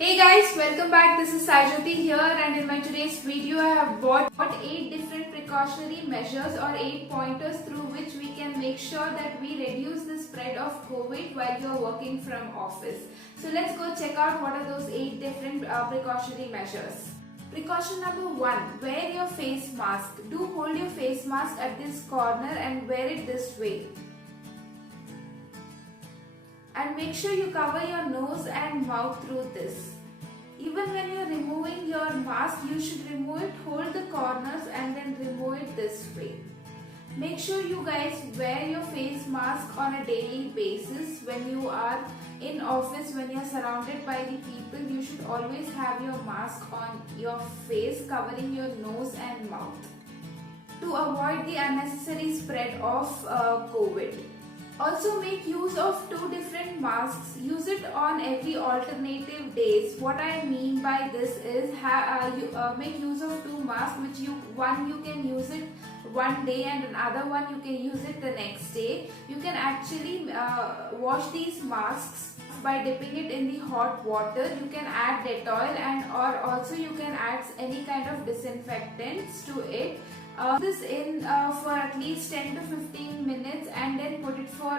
Hey guys, welcome back. This is Saijoti here, and in my today's video I have brought 8 different precautionary measures or 8 pointers through which we can make sure that we reduce the spread of COVID while you're working from office. So let's go check out what are those 8 different precautionary measures. Precaution number 1, wear your face mask. Do hold your face mask at this corner and wear it this way. And make sure you cover your nose and mouth through this. Even when you are removing your mask, you should remove it, hold the corners and then remove it this way. Make sure you guys wear your face mask on a daily basis when you are in office, when you are surrounded by the people. You should always have your mask on your face, covering your nose and mouth to avoid the unnecessary spread of COVID. Also make use of 2 different masks. Use it on every alternative days. What I mean by this is make use of 2 masks, which one you can use it one day and another one you can use it the next day. You can actually wash these masks by dipping it in the hot water. You can add Dettol or also you can add any kind of disinfectants to it. This in for at least 10 to 15 minutes and then put it for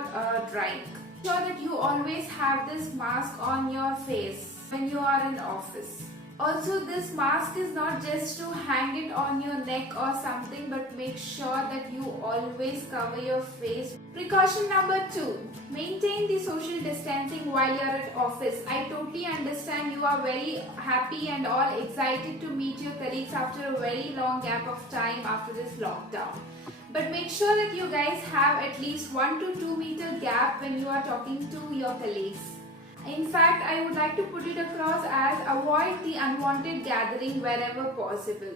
drying. Make sure that you always have this mask on your face when you are in office. Also, this mask is not just to hang it on your neck or something, but make sure that you always cover your face. Precaution number 2, maintain the social distancing while you are at office. I totally understand you are very happy and all excited to meet your colleagues after a very long gap of time after this lockdown. But make sure that you guys have at least 1 to 2 meter gap when you are talking to your colleagues. In fact, I would like to put it across as avoid the unwanted gathering wherever possible.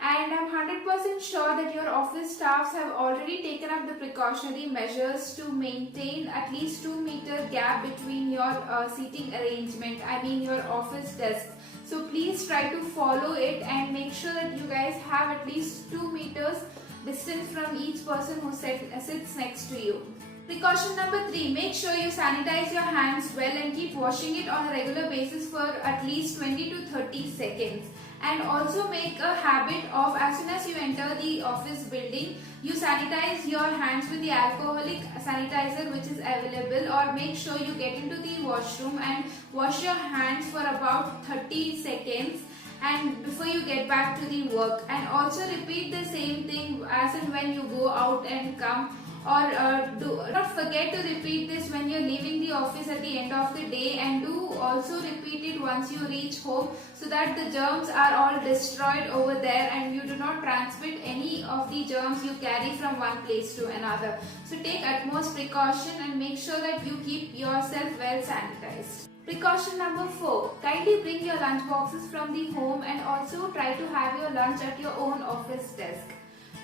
And I'm 100% sure that your office staffs have already taken up the precautionary measures to maintain at least 2 meter gap between your seating arrangement, your office desk. So please try to follow it and make sure that you guys have at least 2 meters distance from each person who sits next to you. Precaution number 3, make sure you sanitize your hands well and keep washing it on a regular basis for at least 20 to 30 seconds. And also make a habit of, as soon as you enter the office building, you sanitize your hands with the alcoholic sanitizer which is available, or make sure you get into the washroom and wash your hands for about 30 seconds and before you get back to the work. And also repeat the same thing as and when you go out and come. Or do not forget to repeat this when you're leaving the office at the end of the day, and do also repeat it once you reach home so that the germs are all destroyed over there and you do not transmit any of the germs you carry from one place to another. So take utmost precaution and make sure that you keep yourself well sanitized. Precaution number 4, kindly bring your lunch boxes from the home and also try to have your lunch at your own office desk.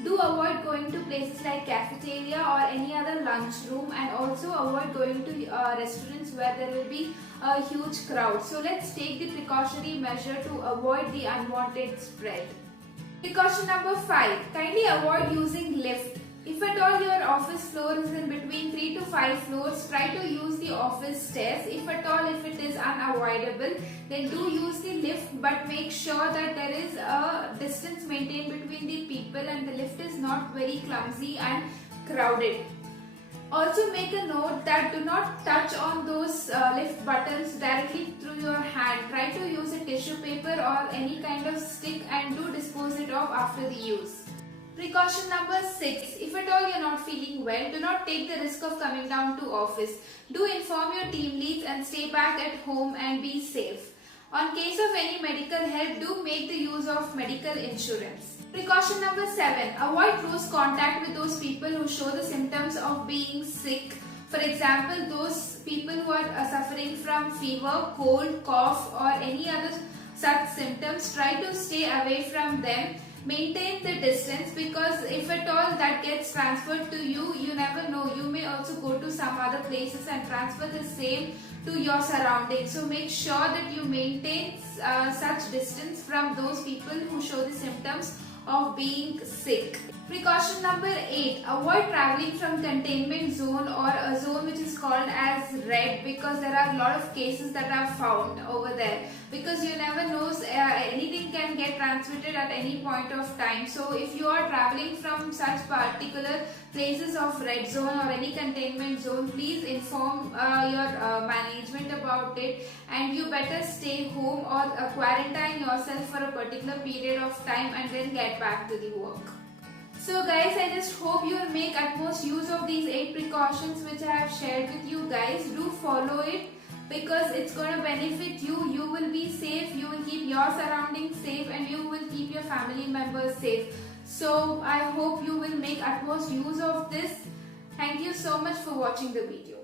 Do avoid going to places like cafeteria or any other lunch room, and also avoid going to restaurants where there will be a huge crowd. So let's take the precautionary measure to avoid the unwanted spread. Precaution number 5, kindly avoid using lift. If at all your office floor is in between 3 to 5 floors, try to use the office stairs. If at all if it is unavoidable, then do use the lift, but make sure that there is a distance maintained between the people and the lift is not very clumsy and crowded. Also make a note that do not touch on those lift buttons directly through your hand. Try to use a tissue paper or any kind of stick and do dispose it off after the use. Precaution number 6, if at all you are not feeling well, do not take the risk of coming down to office. Do inform your team leads and stay back at home and be safe. On case of any medical help, do make the use of medical insurance. Precaution number 7, avoid close contact with those people who show the symptoms of being sick. For example, those people who are suffering from fever, cold, cough or any other such symptoms, try to stay away from them. Maintain the distance, because if at all that gets transferred to you, you never know. You may also go to some other places and transfer the same to your surroundings. So make sure that you maintain such distance from those people who show the symptoms of being sick. Precaution number 8. Avoid traveling from containment zone or a zone which is called as red, because there are a lot of cases that are found over there, because you never know, anything can get transmitted at any point of time. So if you are traveling from such particular places of red zone or any containment zone, please inform your management about it, and you better stay home or quarantine yourself for a particular period of time and then get back to the work. So guys, I just hope you will make utmost use of these 8 precautions which I have shared with you guys. Do follow it, because it's going to benefit you. You will be safe, you will keep your surroundings safe, and you will keep your family members safe. So I hope you will make utmost use of this. Thank you so much for watching the video.